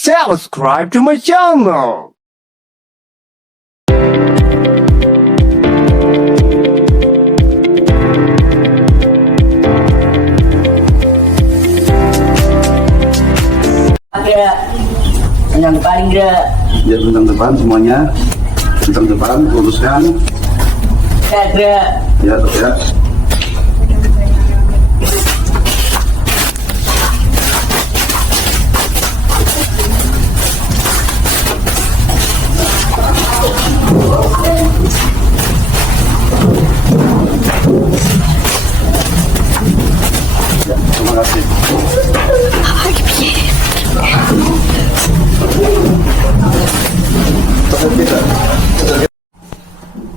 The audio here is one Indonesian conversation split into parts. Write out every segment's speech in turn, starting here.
subscribe to my channel. Yang paling dia Ya, bentang depan semuanya, bentang depan luruskan. ada Ya, ya. Terima kasih.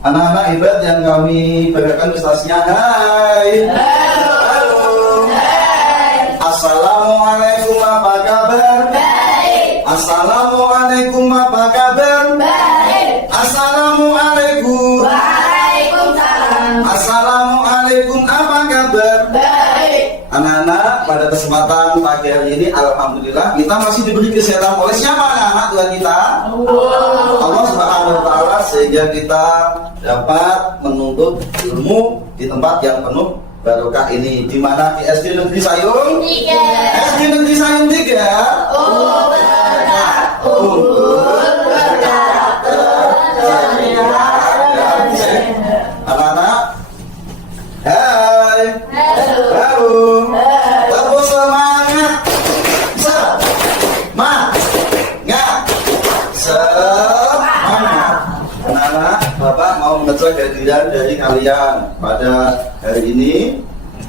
Anak-anak hebat yang kami banggakan prestasinya. Hai. Halo. Assalamualaikum, apa kabar? Baik. Assalamualaikum, apa kabar? Baik. Assalamualaikum. Waalaikumsalam. Assalamualaikum, apa kabar? Baik. Anak-anak, pada kesempatan pagi hari ini alhamdulillah kita masih diberi kesehatan oleh siapa anak-anak Tuhan kita? Allah Subhanahu wa taala, sehingga kita dapat menuntut ilmu di tempat yang penuh barokah ini, di mana di SD Negeri Sayung 3. SD Negeri Sayung 3. Anak-anak, hai. Halo. Tepuk semangat. Semangat. Anak-anak, Bapak mau mengecek kehadiran dari kalian pada hari ini.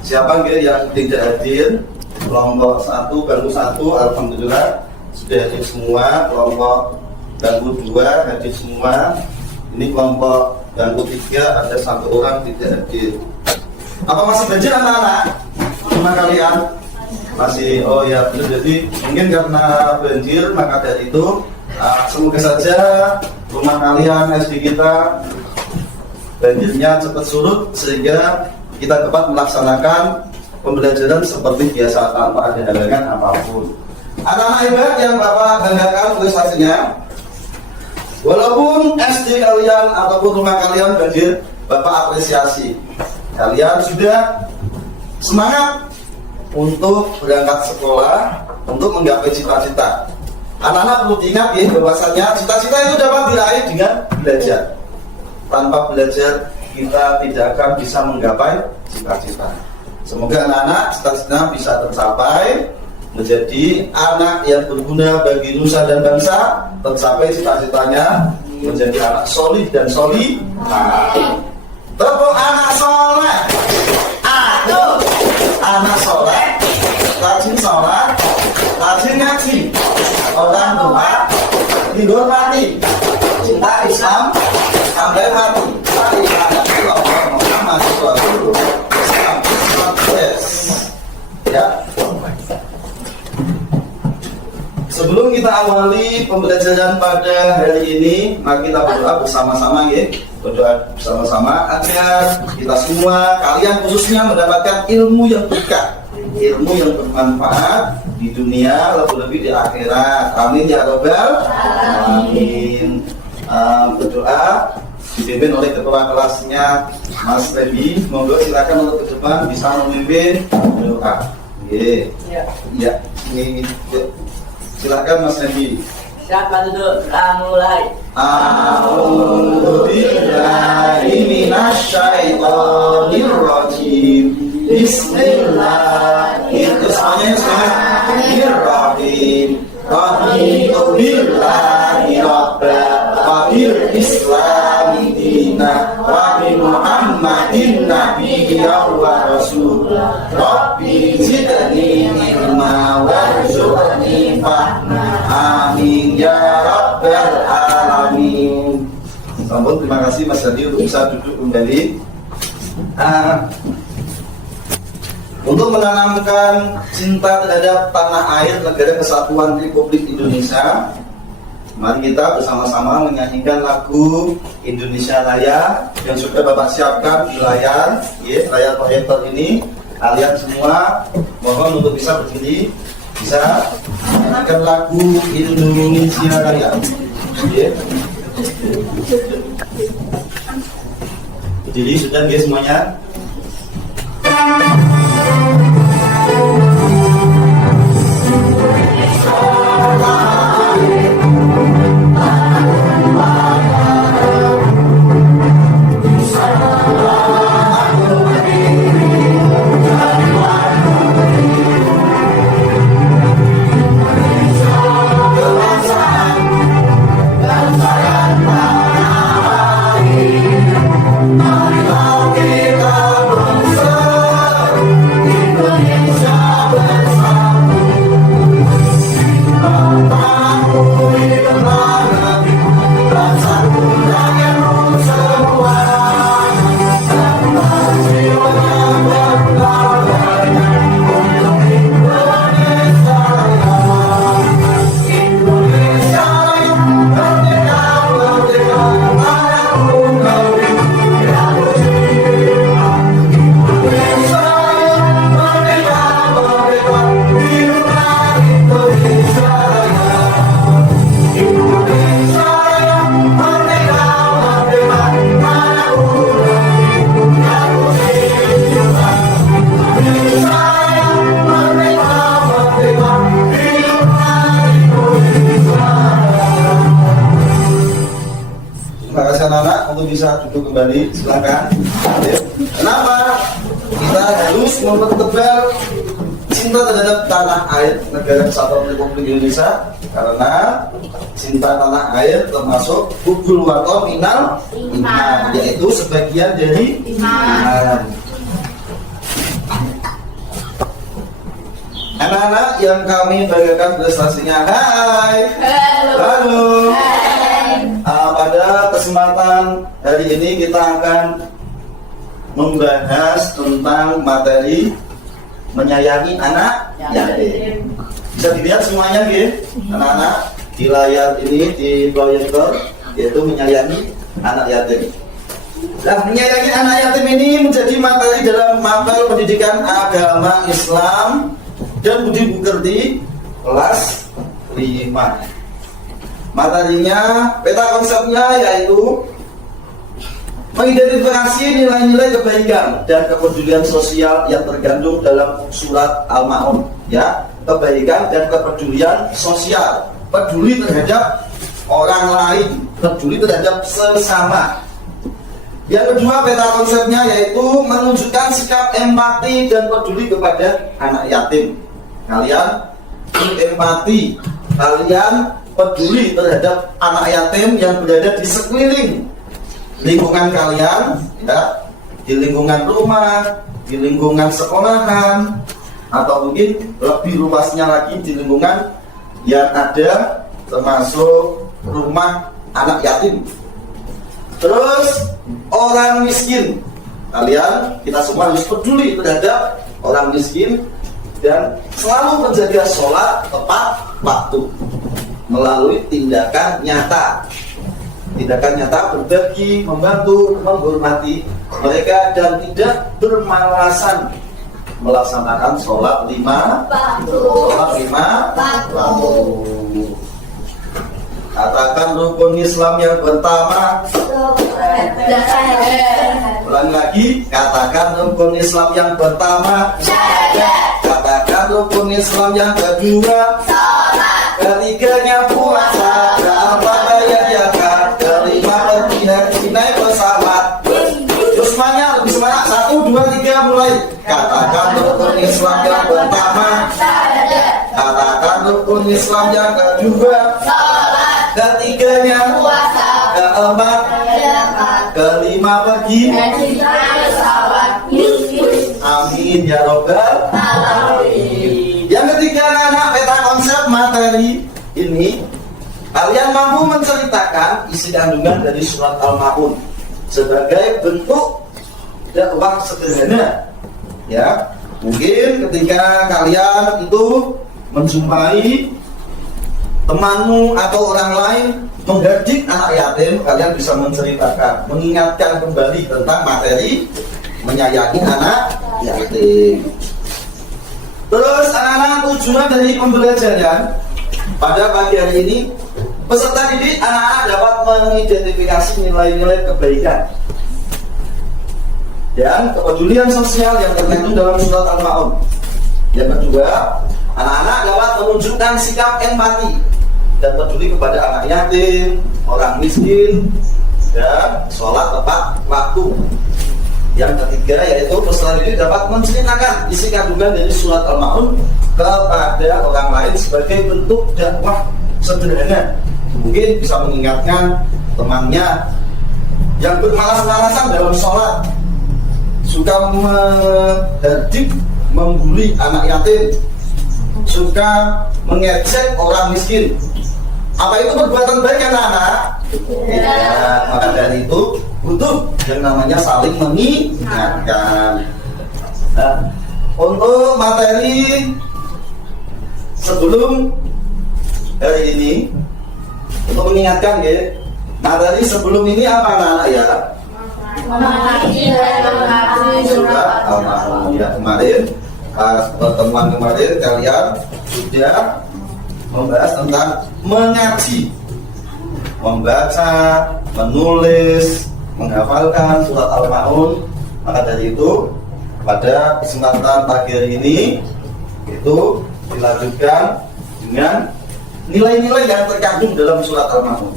Siapa yang tidak hadir? Kelompok 1, bangku 1, alhamdulillah sudah hadir semua. Kelompok bangku 2 hadir semua. Ini kelompok bangku 3 ada 1 orang tidak hadir. Apa masih banjir anak-anak? Rumah kalian? Masih, oh ya benar. Jadi mungkin karena banjir, maka dari itu semoga saja rumah kalian SD kita banjirnya cepat surut, sehingga kita dapat melaksanakan pembelajaran seperti biasa tanpa ada halangan apapun. Anak-anak hebat yang Bapak banggakan prestasinya, walaupun SD kalian ataupun rumah kalian banjir, Bapak apresiasi. Kalian sudah semangat untuk berangkat sekolah, untuk menggapai cita-cita. Anak-anak perlu diingat ya, bahwasanya cita-cita itu dapat diraih dengan belajar. Tanpa belajar kita tidak akan bisa menggapai cita-cita. Semoga anak-anak cita-cita bisa tercapai, menjadi anak yang berguna bagi nusa dan bangsa, tercapai cita-citanya menjadi anak solih dan solihah. Tepuk anak soleh. Aduh, anak soleh, rajin sholat, rajin ngaji, orang tua dihormati, cinta Islam sampai mati. Ya. Sebelum kita awali pembelajaran pada hari ini, mari kita berdoa bersama-sama ya. Berdoa bersama-sama agar kita semua, kalian khususnya, mendapatkan ilmu yang berkah, ilmu yang bermanfaat di dunia, lebih-lebih di akhirat. Amin ya rabbal alamin. Berdoa dipimpin oleh ketua kelasnya Mas Rebi. Monggo silakan untuk ke depan bisa memimpin doa. Ya. Ini silakan Mas Rebi. siapa duduk mulai. A'udzu billahi minasyaitonir rajim. Bismillahirrahmanirrahim. Raditu billahi rabban wa bil islami dinan wa bi Muhammadin nabiyyan wa rasulan. Rabbi zidni ilma warzuqni fahma. Amin ya rabbal alamin. Sampun, terima kasih Mas Hadi untuk bisa duduk kembali. Untuk menanamkan cinta terhadap tanah air negara kesatuan Republik Indonesia, mari kita bersama-sama menyanyikan lagu Indonesia Raya yang sudah Bapak siapkan di layar, layar proyektor ini. Kalian semua mohon untuk bisa berdiri, bisa menyanyikan lagu Indonesia Raya. Ya. Jadi sudah guys semuanya. Terima kasih anak-anak untuk bisa duduk kembali, silakan. Kenapa kita harus mempertebal cinta terhadap tanah air negara kesatuan Republik Indonesia? Karena cinta tanah air termasuk hubul waton minal iman, yaitu sebagian dari iman. Anak-anak yang kami banggakan prestasinya, hai. Halo. Pada kesempatan hari ini kita akan membahas tentang materi menyayangi anak yatim. Bisa dilihat semuanya gitu, anak-anak di layar ini di proyektor, yaitu menyayangi anak yatim. Nah, menyayangi anak yatim ini menjadi materi dalam mapel pendidikan agama Islam dan budi pekerti kelas 5. Materinya, peta konsepnya yaitu mengidentifikasi nilai-nilai kebaikan dan kepedulian sosial yang tergandung dalam surat Al-Ma'un, ya, kebaikan dan kepedulian sosial, peduli terhadap orang lain, peduli terhadap sesama. Yang kedua, peta konsepnya yaitu menunjukkan sikap empati dan peduli kepada anak yatim. Kalian berempati, kalian peduli terhadap anak yatim yang berada di sekeliling lingkungan kalian, ya, di lingkungan rumah, di lingkungan sekolahan, atau mungkin lebih luasnya lagi di lingkungan yang ada termasuk rumah anak yatim. Terus orang miskin, kalian, kita semua harus peduli terhadap orang miskin dan selalu menjaga sholat tepat waktu melalui tindakan nyata berbagi, membantu, menghormati mereka dan tidak bermalasan melaksanakan sholat lima waktu. Katakan rukun Islam yang pertama. Ulangi lagi, katakan rukun Islam yang pertama. Katakan rukun Islam yang kedua. Ketiganya puasa, keempat bayar zakat, kelima pergi haji naik pesawat. Terus semuanya lebih semangat, 1, 2, 3 mulai. Katakan rukun Islam yang pertama. Katakan rukun Islam yang kedua. Ketiganya puasa, keempat, kelima pergi. Amin ya robbal alamin. Yang ketiga, anak peta konsep materi ini, kalian mampu menceritakan isi kandungan dari surat Al-Ma'un sebagai bentuk dakwah sederhana. Ya, mungkin ketika kalian itu menjumpai temanmu atau orang lain menghardik anak yatim, kalian bisa menceritakan, mengingatkan kembali tentang materi menyayangi anak yatim. Terus anak-anak, tujuan dari pembelajaran Pada pagi hari ini, peserta didik anak-anak dapat mengidentifikasi nilai-nilai kebaikan dan kepedulian sosial yang terkandung dalam surat Al-Ma'un. Yang kedua, anak-anak dapat menunjukkan sikap empati dan peduli kepada anak yatim, orang miskin, dan sholat tepat waktu. Yang ketiga yaitu peserta didik dapat menceritakan isi kandungan dari surat Al-Ma'un kepada orang lain sebagai bentuk dakwah sederhana. Mungkin bisa mengingatkan temannya yang bermalas-malasan dalam sholat, suka menghardik, membuli anak yatim, suka mengejek orang miskin. Apa itu perbuatan baik anak-anak? Tidak. Maka dari itu butuh yang namanya saling mengingatkan. Nah, untuk materi sebelum hari ini, untuk mengingatkan ya, materi sebelum ini apa anak-anak ya? Surat Al-Ma'un ya, kemarin pas pertemuan kemarin kalian sudah membahas tentang mengaji, membaca, menulis, menghafalkan surat Al-Ma'un. Maka dari itu pada kesempatan pagi hari ini itu dilanjutkan dengan nilai-nilai yang terkandung dalam surat Al-Ma'un.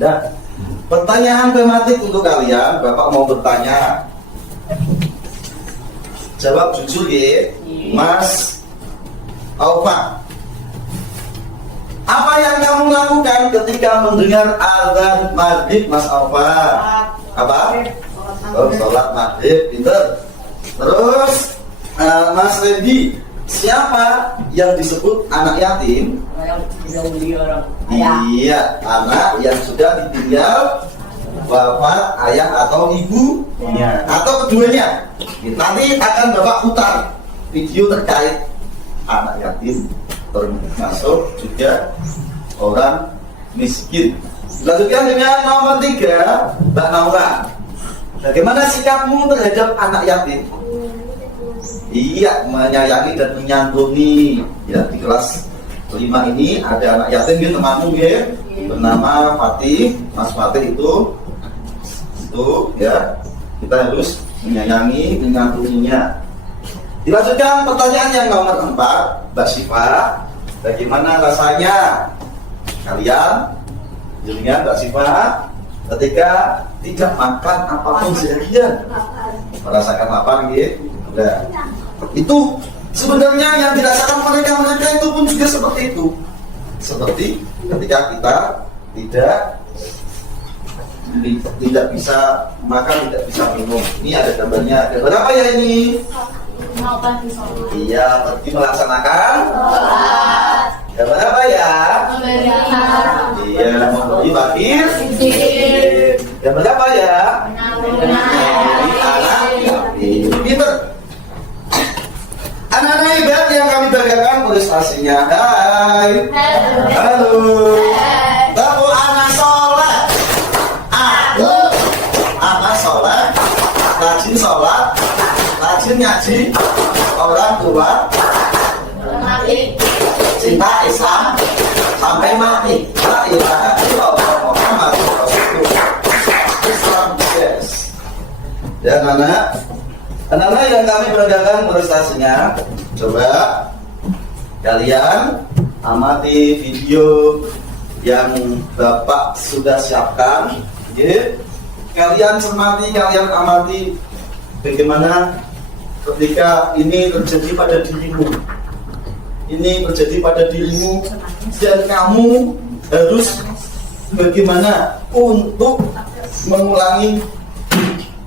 Nah, pertanyaan tematik untuk kalian, Bapak mau bertanya. Jawab jujur ya, Mas Aufa. Apa yang kamu lakukan ketika mendengar azan maghrib, Mas Aufa? Apa? Oh, sholat maghrib, pinter. Terus Mas Randy, siapa yang disebut anak yatim? Iya, anak yang sudah ditinggal bapak, ayah atau ibu, atau keduanya. Nanti akan Bapak putar video terkait anak yatim, termasuk juga orang miskin. Lanjutkan dengan nomor 3, Mbak Naura. Bagaimana sikapmu terhadap anak yatim? Iya, menyayangi dan menyantuni. Ya, di kelas 5 ini ada anak yatim ya, temanmu ya, bernama Fatih. Mas Fatih itu ya, kita harus menyayangi, menyantuninya. Dilanjutkan pertanyaan yang nomor 4, Mbak Siva. Bagaimana rasanya kalian dengan Mbak Siva ketika tidak makan apapun seharian? Merasakan lapar gitu? Nah, itu sebenarnya yang dirasakan mereka itu pun juga seperti itu. Seperti ketika kita tidak bisa makan, tidak bisa minum. Ini ada gambarnya. Ada berapa ya ini? Iya, pergi melaksanakan gambar apa ya? Iya, memberi bakir. Gambar apa ya? Anak yatim. Pinter. Anak-anak hebat yang kami banggakan prestasinya. Hai. Halo. Tahu anak soleh. Aku anak soleh, rajin sholat, rajin ngaji, orang tua, cinta Islam sampai mati. La ilaha illallah Muhammadur Rasulullah. Islam yes. Dan anak-anak yang kami banggakan prestasinya, coba kalian amati video yang Bapak sudah siapkan. Kalian cermati, kalian amati bagaimana ketika ini terjadi pada dirimu. Ini terjadi pada dirimu dan kamu harus bagaimana untuk mengulangi,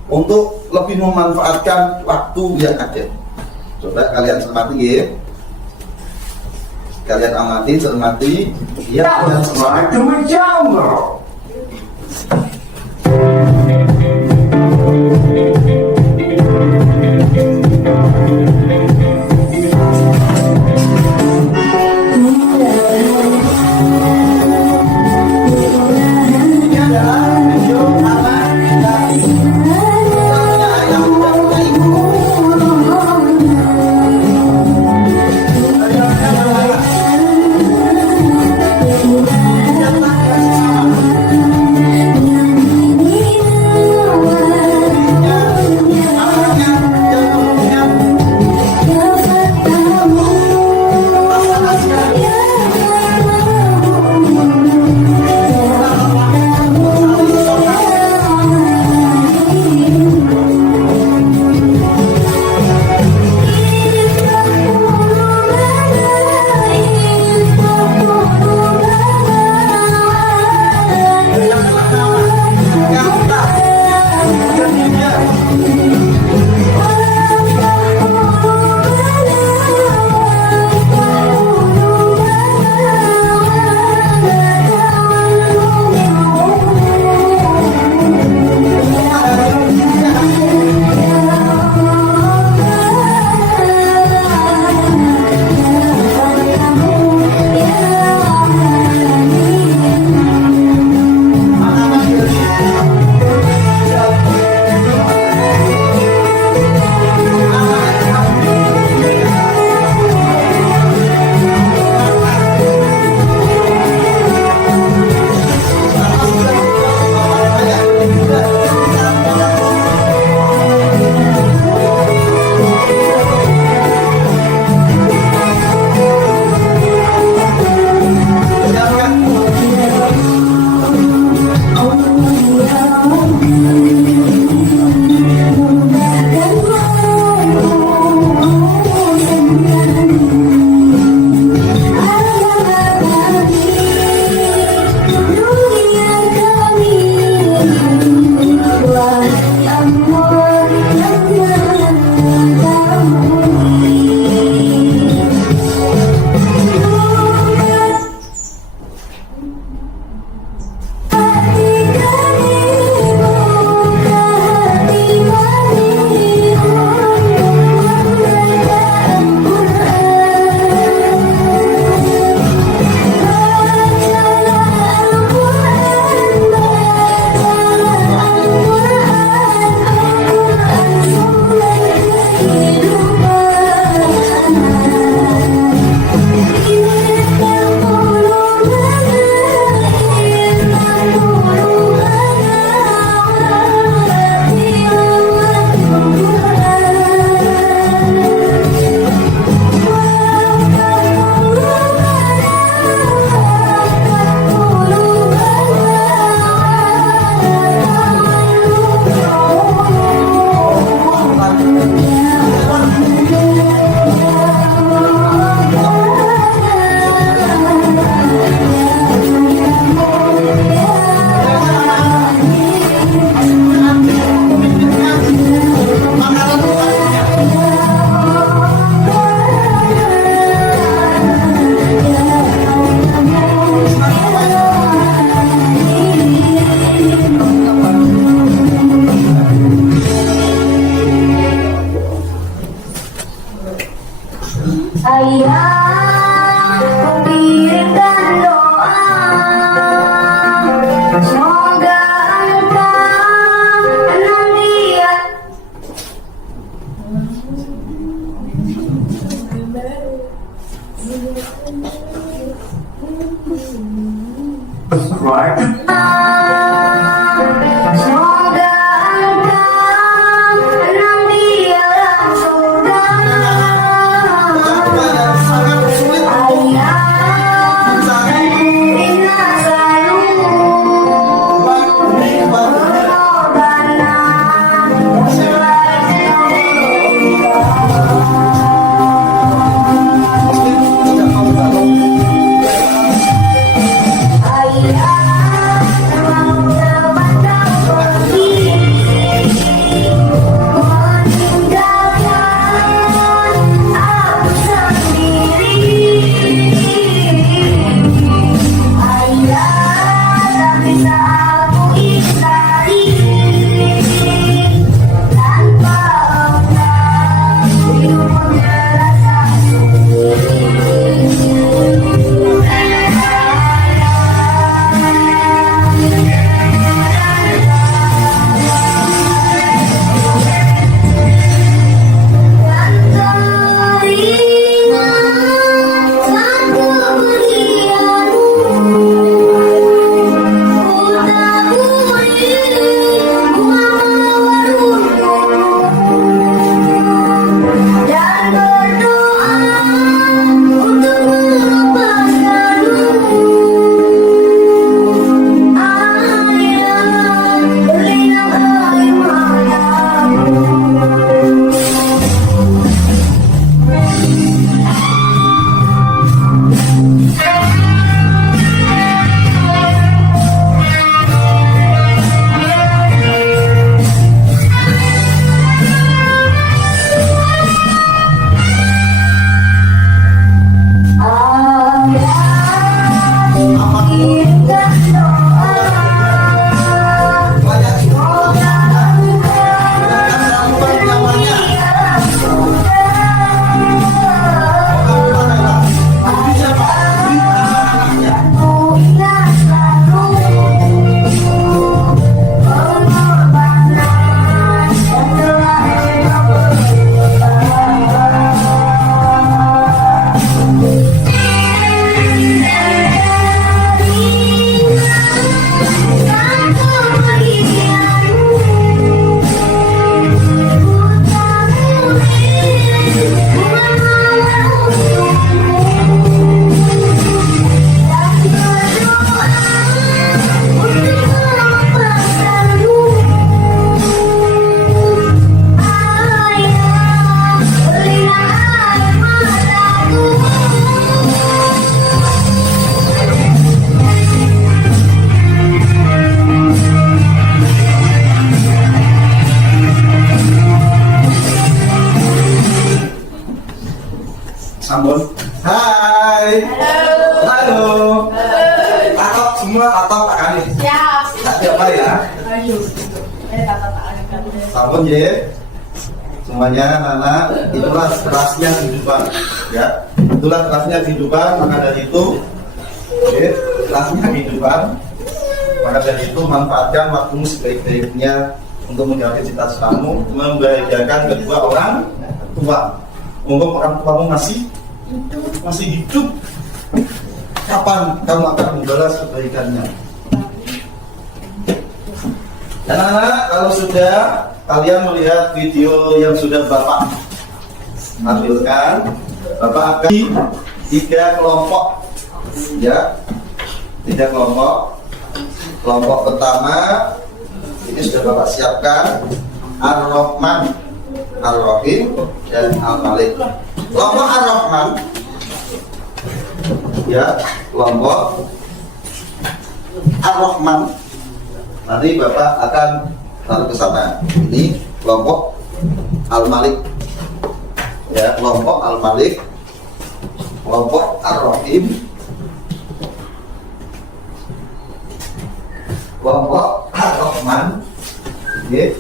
untuk lebih memanfaatkan waktu yang ada. Coba kalian cermati ya. Kalian amati, cermati, ya, kalian cermati. Subscribe to my channel. Subscribe. Semoga Anda nanti dalam surga. Sangat sulit untuk mencari Inna selalu pengorbanan tidak mau tahu. ayah memang terpandang pergi meninggalkan aku sendiri. Ayah tak bisa aku ingkari, tanpa engkau hidup terasa dan teringat satu kebahagiaanmu. Ku taburi bunga mewarunmu dan berdoa untuk melepaskanmu. Ayah, berilah air matamu. Kirimkan doa, Banyak itu. semoga engkau Namanya. dalam surga. Ku ingat selalu pengorbanan yang telah engkau Sambon. Hai. Halo. Atau semua atau Pak Kani. Siap. Siapa ya? Ayo. Sambon ya. Semuanya anak-anak, itulah kerasnya kehidupan, ya. Itulah kerasnya kehidupan. Maka dari itu, ya, kerasnya kehidupan. Maka dari itu manfaatkan waktumu sebaik-baiknya untuk menggapai cita-citamu, membahagiakan kedua orang tua. Mumpung orang tuamu masih hidup, kapan kamu akan membalas kebaikannya? Dan anak-anak, kalau sudah kalian melihat video yang sudah Bapak tampilkan, Bapak akan 3 kelompok, ya, 3 kelompok. Kelompok pertama ini sudah Bapak siapkan, Ar-Rahman, Ar-Rahim, dan Al-Malik. Kelompok Ar-Rahman, ya, kelompok Ar-Rahman. Nanti Bapak akan taruh ke sana. Ini kelompok Al-Malik, ya, kelompok Al-Malik, kelompok Ar-Rahim, kelompok Ar-Rahman. Oke.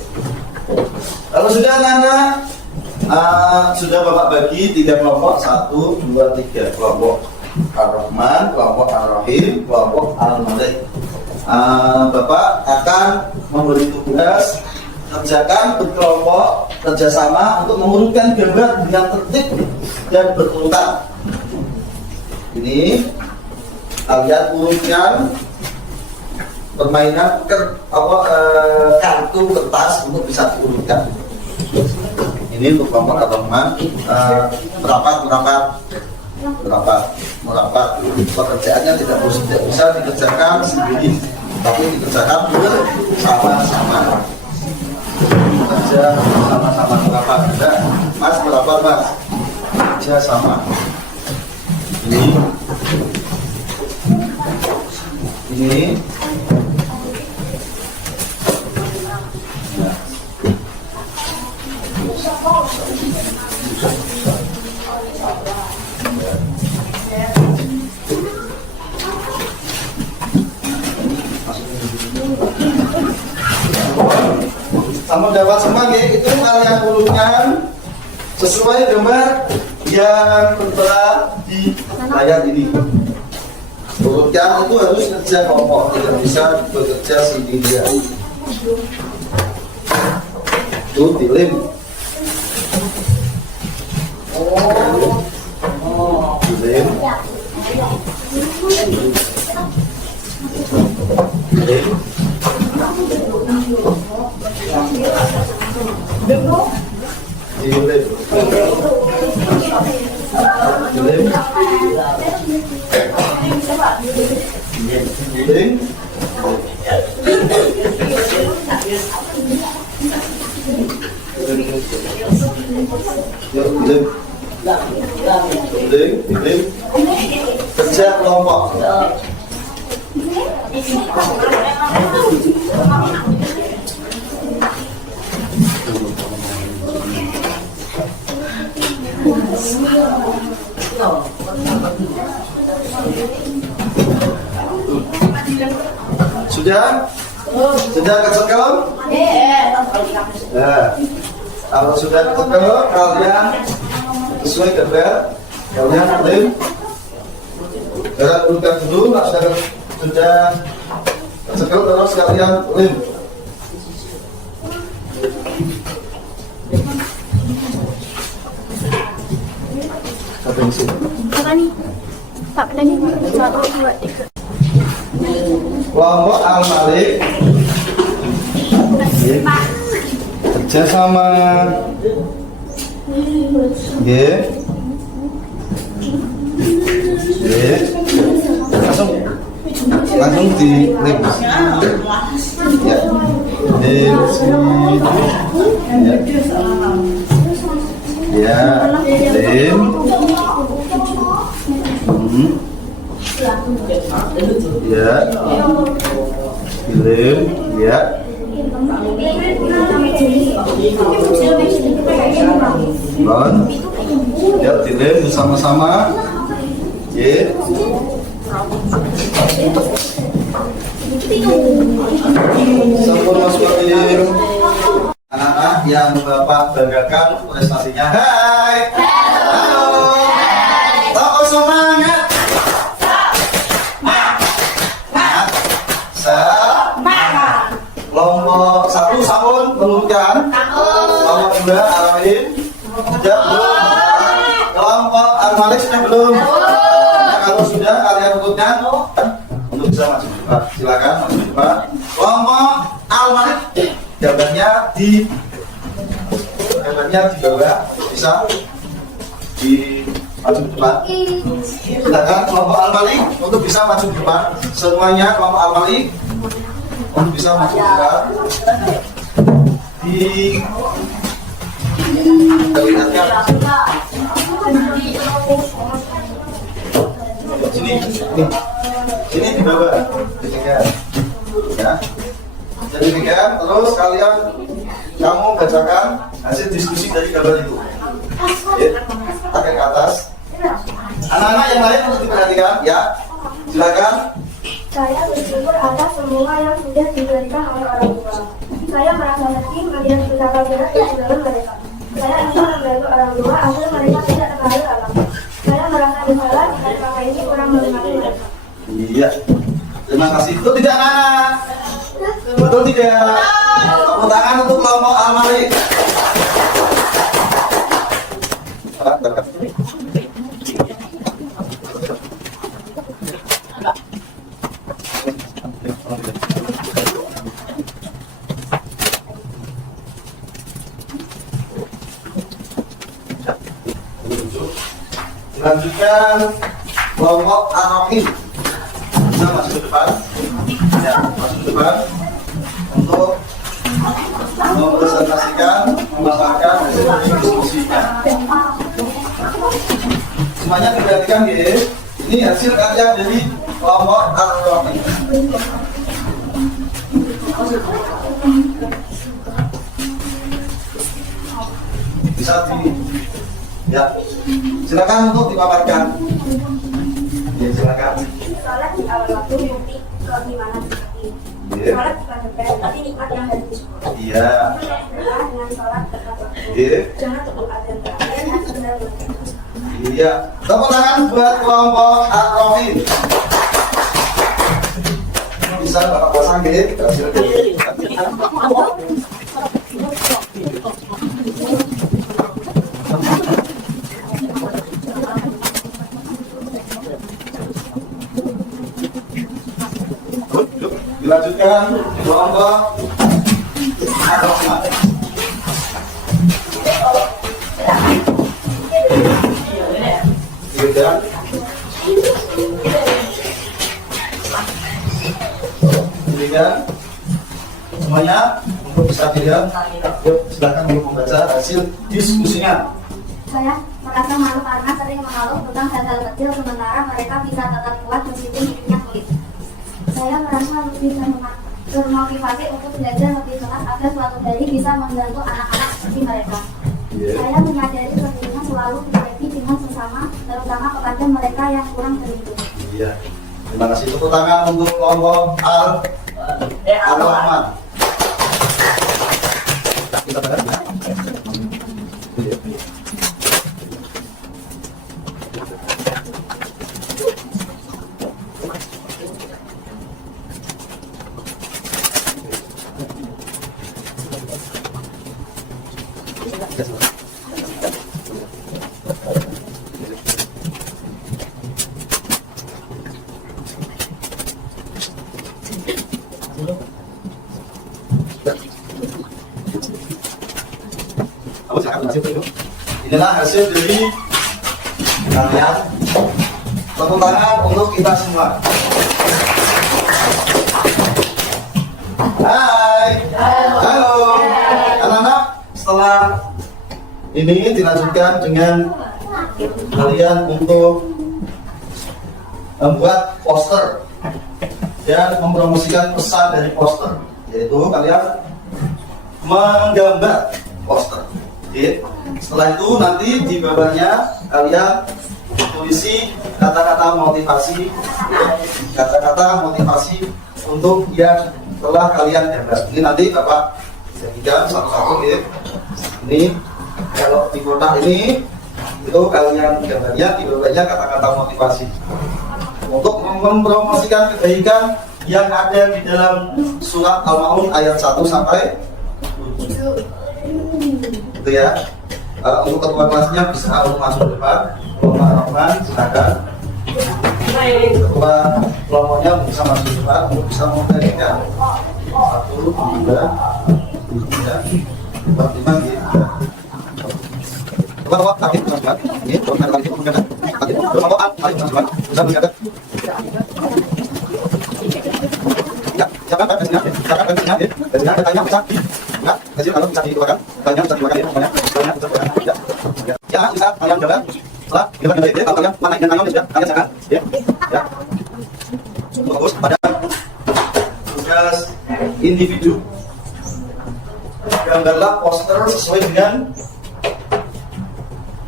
Kalau sudah anak-anak, sudah Bapak bagi 3 kelompok, 1, 2, 3 kelompok Ar-Rahman, kelompok Ar-Rahim, kelompok Al-Malik. Bapak akan memberi tugas kerjakan berkelompok kerjasama untuk mengurutkan gambar dengan tertib dan berurutan. Ini Kalian urutkan permainan kartu kertas untuk bisa diurutkan. Ini untuk kelompok atau teman merapat. Pekerjaannya tidak bisa dikerjakan sendiri, tapi dikerjakan bersama-sama. Kerja sama-sama merapat. Nah, Mas merapat Mas. Kerja sama. Ini. Sama dapat semua ya, itu kalian urutkan sesuai gambar yang tertera di layar ini. Urutkan itu harus kerja kelompok, tidak bisa bekerja sendirian. Itu dilem. Dilem. Dilem. Kerja kelompok. Sudah? Sudah kecekel? Nah, kalau sudah kecekel, kalian sesuai gambar, kalian lem. Kalian urutkan dulu, sudah kecekel terus kalian lem. Sampai di sini. Apa nih? Pak, tadi 1, 2, 3. Kelompok Al-Malik kerja sama langsung di lem ya, lem ya, film ya, bon ya, film bersama-sama ya, sempurna seperti anak-anak yang Bapak banggakan prestasinya. Hai, halo, toko semangat. Kelompok 1 Saun mengurutkan. Kelompok 2 Aramin sudah belum. Kelompok Al-Malik sudah belum. Nah, kalau sudah kalian urutkan untuk bisa masuk cepat. Silakan masuk cepat. Kelompok Al-Malik gambarnya di bawah, bisa di maju depan. Silakan kelompok Al-Malik untuk bisa maju depan. Semuanya kelompok Al-Malik untuk bisa masuk depan. Di terlihatnya sini di bawah, ya. Jadi demikian, terus kalian kamu bacakan hasil diskusi dari gambar itu. Ya, tarik ke atas. Anak-anak yang lain untuk diperhatikan, ya. Silakan. Saya bersyukur atas semua yang sudah diberikan oleh orang tua. Saya merasa sedih melihat betapa berat yang dalam mereka. Saya ingin membantu orang tua agar mereka tidak terlalu alam. Saya merasa bersalah jika kakak ini kurang menghormati mereka. Iya. Terima kasih. Betul tidak, anak? Betul tidak? Tepuk tangan untuk kelompok Al-Malik. Dilanjutkan kelompok Ar-Rahim. Bisa masuk ke depan. Ya, masuk ke depan untuk mempresentasikan, memaparkan hasil dari diskusinya. Semuanya diperhatikan ya. Ini hasil karya dari kelompok Ar-Rahim. Bisa di, ya, silakan untuk dipaparkan. Ya, silakan. Sholat di awal waktu bukti keimanan seperti Iya. sholat bukan berbeda, tapi nikmat yang dari Tuhan. Iya. Berdoa dengan sholat tepat waktu. Iya. Jangan tunggu azan terakhir dan benar Iya. Tepuk tangan buat kelompok Ar-Rahim. Bisa Bapak pasang gitu. Dilanjutkan kelompok Ar-Rahman. Sudah. Kemudian semuanya untuk bisa dilihat, yuk silakan untuk membaca hasil diskusinya. Saya merasa malu karena sering mengeluh tentang hal-hal kecil sementara mereka bisa tetap kuat meskipun hidupnya sulit. Saya merasa lebih termotivasi untuk belajar lebih semangat agar suatu hari bisa membantu anak-anak seperti mereka. Saya menyadari pentingnya selalu berbagi dengan sesama, terutama kepada mereka yang kurang beruntung. Iya. Terima kasih. Tepuk tangan untuk kelompok Ar-Rahman. Kita bahas. Inilah hasil dari kalian. Tepuk tangan untuk kita semua. Hai. Halo. Anak-anak, setelah ini dilanjutkan dengan kalian untuk membuat poster dan mempromosikan pesan dari poster, yaitu kalian menggambar poster. Oke. Setelah itu nanti di bawahnya kalian tulisi kata-kata motivasi, untuk yang telah kalian gambar. Ini nanti Bapak jadikan satu-satu ya. Ini kalau di kotak ini itu kalian gambarnya, di bawahnya kata-kata motivasi untuk mempromosikan kebaikan yang ada di dalam surat Al-Maun ayat 1 sampai 7. Itu ya. Untuk ketua kelasnya bisa untuk masuk depan. Kelompok Ar-Rahman silakan. Ketua kelompoknya bisa masuk depan untuk bisa membagikan 1, 2, 3, 4, 5 gitu. Ketua Arif masuk depan. Ini kelompok Arif masuk depan. Kelompok Arif masuk depan. Bisa mencatat. Ya, silakan Pak, silakan bertanya ya. Silakan bertanya bisa. Enggak, kecil kalau bisa dikeluarkan. Tanya bisa dikeluarkan ya, pokoknya. Tanya bisa dikeluarkan. Ya. Ya, bisa kalian jalan. Setelah dilakukan dari itu, kalau kalian mana yang nanya sudah, kalian silakan. Ya. Ya. Fokus pada tugas individu. Gambarlah poster sesuai dengan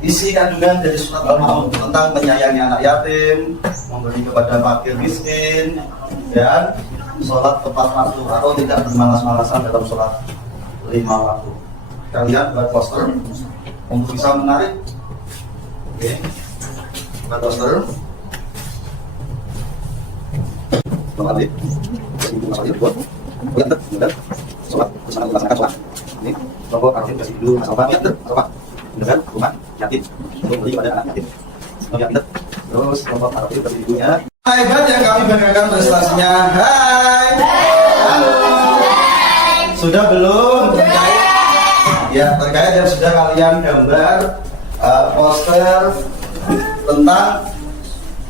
isi kandungan dari surat Al-Maun tentang menyayangi anak yatim, memberi kepada fakir miskin, dan sholat tepat waktu atau tidak bermalas-malasan dalam sholat 5 waktu. Kalian buat poster untuk bisa menarik. Oke, buat poster. Selamat ya. Ibu masalahnya buat. Buat benar. Sholat bersama melaksanakan sholat. Ini kelompok Ar-Rahim kasih dulu masalah ya benar. Masalah. Dengan rumah yatim untuk beri kepada anak yatim. Terus kelompok Ar-Rahim kasih ibunya. Hebat yang kami banggakan prestasinya. Hai. Halo. Sudah belum? Terkait? Ya, terkait yang sudah kalian gambar poster tentang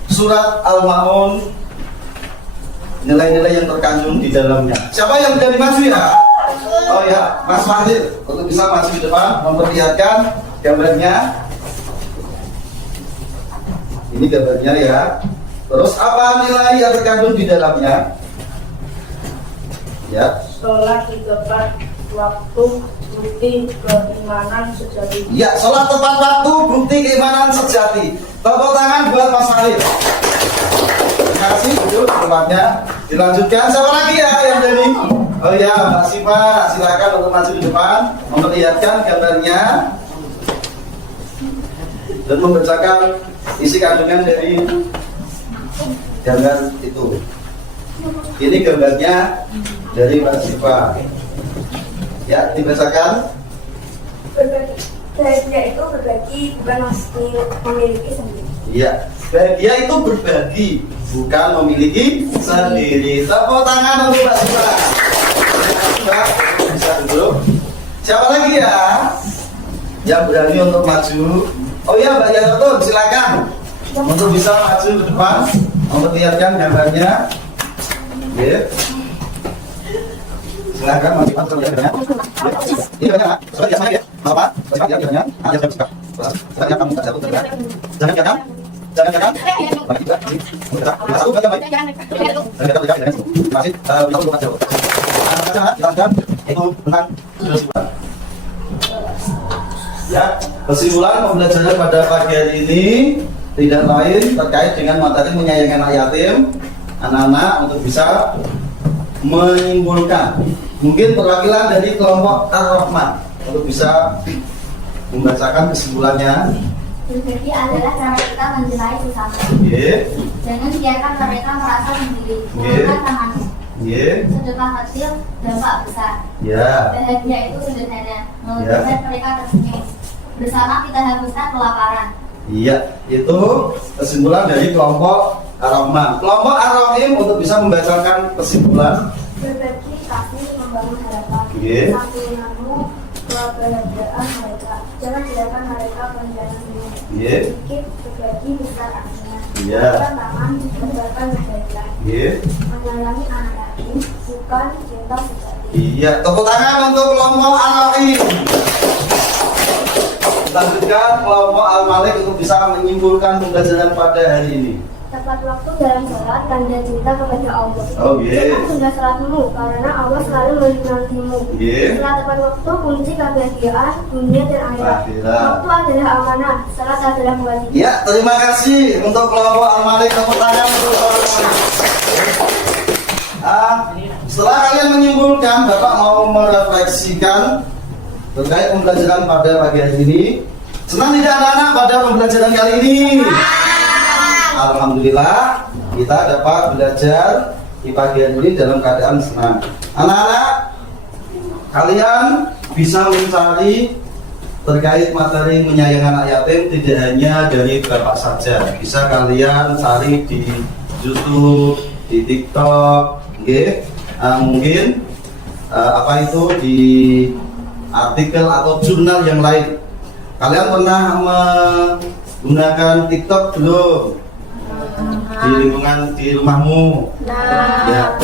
surat Al-Maun, nilai-nilai yang terkandung di dalamnya. Siapa yang berani maju ya? Oh ya, Mas Fadil, untuk bisa maju di depan memperlihatkan gambarnya. Ini gambarnya ya. Terus apa nilai yang terkandung di dalamnya? Ya. Sholat di tepat waktu bukti keimanan sejati. Ya, sholat tepat waktu bukti keimanan sejati. Tepuk tangan buat Mas Fadil. Terima kasih, duduk tempatnya. Dilanjutkan, siapa lagi ya yang dari? Oh ya, Mbak Siva, silakan untuk maju di depan, memperlihatkan gambarnya dan membacakan isi kandungan dari gambar itu. Ini gambarnya dari Mbak Siva. Ya, dibacakan. Berbagi. Bahagia itu berbagi, bukan memiliki sendiri. Iya, bahagia itu berbagi, bukan memiliki sendiri. Tepuk tangan untuk Mbak Siva. Mbak, bisa duduk. Siapa lagi ya yang berani untuk maju? Oh iya, Mbak Yatun, silakan untuk bisa maju ke depan, memperlihatkan gambarnya. Oke. Silakan maju ke gambarnya. Ini gambarnya, coba lihat ya. Apa? Coba lihat gambarnya. Ada yang suka. Jangan kamu tak jatuh tergerak. Jangan jangan. Jangan jangan. Bagi juga. Kita satu bagian baik. Masih kita belum jauh. Silakan. Itu tentang kesimpulan. Ya, kesimpulan pembelajaran pada pagi hari ini tidak lain terkait dengan materi menyayangi anak yatim, anak-anak untuk bisa menyimpulkan. Mungkin perwakilan dari kelompok Ar-Rahman untuk bisa membacakan kesimpulannya. Berbagi adalah cara kita mencintai sesama. Jangan biarkan mereka merasa sendiri. Bukan temanmu. Sedekah kecil dampak besar. Bahagia itu sederhana. Membuat mereka tersenyum. Bersama kita hapuskan kelaparan. Iya, itu kesimpulan dari kelompok Ar-Rahman. Kelompok Ar-Rahim untuk bisa membacakan kesimpulan. Berbagi kasih membangun harapan. Santunanmu kebahagiaan mereka. Jangan biarkan mereka kehilangan dunia. Sedikit berbagi besar artinya. Bukan tangan menyebabkan kebaikan. Menyayangi anak yatim bukan cinta sejati. Iya, tepuk tangan untuk kelompok Ar-Rahim. Lanjutkan kelompok Al-Malik untuk bisa menyimpulkan pembelajaran pada hari ini. Tepat waktu dalam sholat tanda cinta kepada Allah. Jangan tunda sholatmu karena Allah selalu menantimu. Setelah tepat waktu kunci kebahagiaan dunia dan akhirat. Waktu adalah amanah, sholat adalah kewajiban. Ya, terima kasih untuk kelompok Al-Malik. Tepuk tangan untuk kelompok Al-Malik. Setelah kalian menyimpulkan, Bapak mau merefleksikan terkait pembelajaran pada pagi hari ini. Senang tidak anak-anak pada pembelajaran kali ini? Alhamdulillah kita dapat belajar di pagi hari ini dalam keadaan senang. Anak-anak, kalian bisa mencari terkait materi menyayangi anak yatim tidak hanya dari Bapak saja. Bisa kalian cari di YouTube, di TikTok, mungkin apa itu di artikel atau jurnal yang lain. Kalian pernah menggunakan TikTok belum? Di lingkungan di rumahmu? Ya.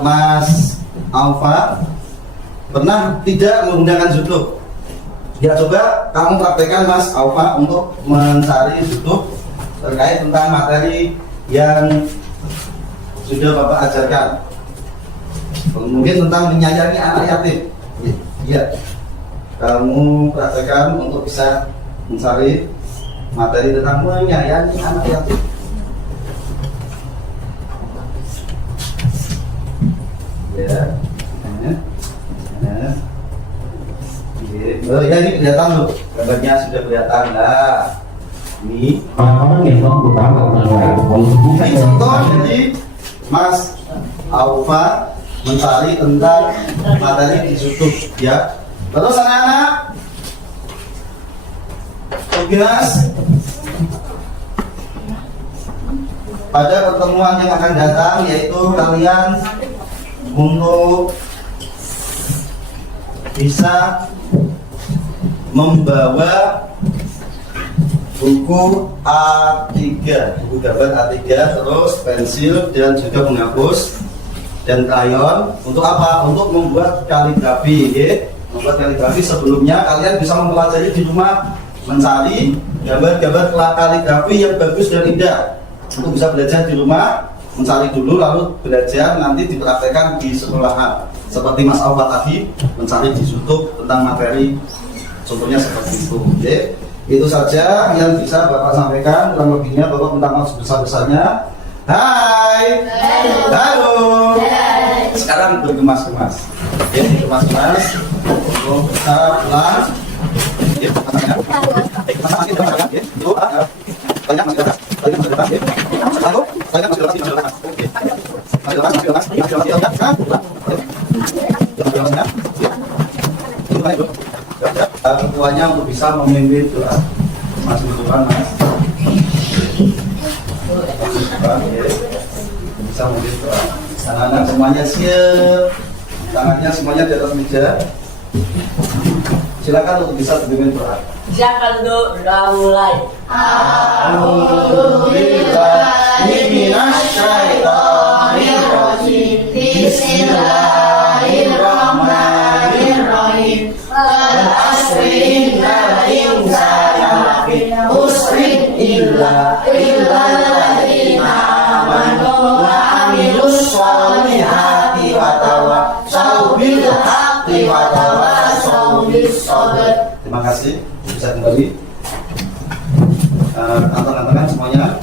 Mas Alfa pernah tidak menggunakan YouTube? Ya, coba kamu praktekkan Mas Alfa untuk mencari YouTube terkait tentang materi yang sudah Bapak ajarkan. Mungkin tentang menyayangi anak yatim. Ya, kamu praktekkan untuk bisa mencari materi tentang menyayangi anak yatim. Ya, oh ya, ini kelihatan loh, gambarnya sudah kelihatan lah. Ini contoh jadi Mas Aufa mencari tentang materi di YouTube ya. Terus anak-anak, tugas pada pertemuan yang akan datang yaitu kalian untuk bisa membawa buku A3, buku gambar A3, terus pensil dan juga penghapus dan krayon. Untuk apa? Untuk membuat kaligrafi. Ya. Membuat kaligrafi. Sebelumnya kalian bisa mempelajari di rumah, mencari gambar-gambar kaligrafi yang bagus dan indah. Untuk bisa belajar di rumah, mencari dulu lalu belajar, nanti dipraktekkan di sekolahan. Seperti Mas Alfa tadi mencari di YouTube tentang materi, contohnya seperti itu. Oke. Itu saja yang bisa Bapak sampaikan. Kurang lebihnya Bapak minta maaf sebesar-besarnya. Hai. Halo. Sekarang bergemas-gemas. Ya, bergemas-gemas. Untuk kita pulang. Ya, tangannya. Tangannya tangan ya. Itu banyak masih lepas. Banyak masih lepas ya. Lalu, banyak masih lepas, masih lepas. Oke. Masih lepas, masih lepas. Masih lepas, masih lepas. Ketuanya untuk bisa memimpin doa. Masih depan Mas. Bisa memimpin doa. Anak-anak semuanya siap. Tangannya semuanya di atas meja. Silakan untuk bisa memimpin doa. Silakan duduk, doa mulai. A'udzubillahi minasyaitonir rajim. Bismillahirrahmanirrahim. Wal asri innal insana lafi khusrin illa alladzina amanu wa amilus sholihati wa tawassaw bil haqqi wa tawassaw bis sabr. Terima kasih. Bisa kembali. Antara-antara semuanya.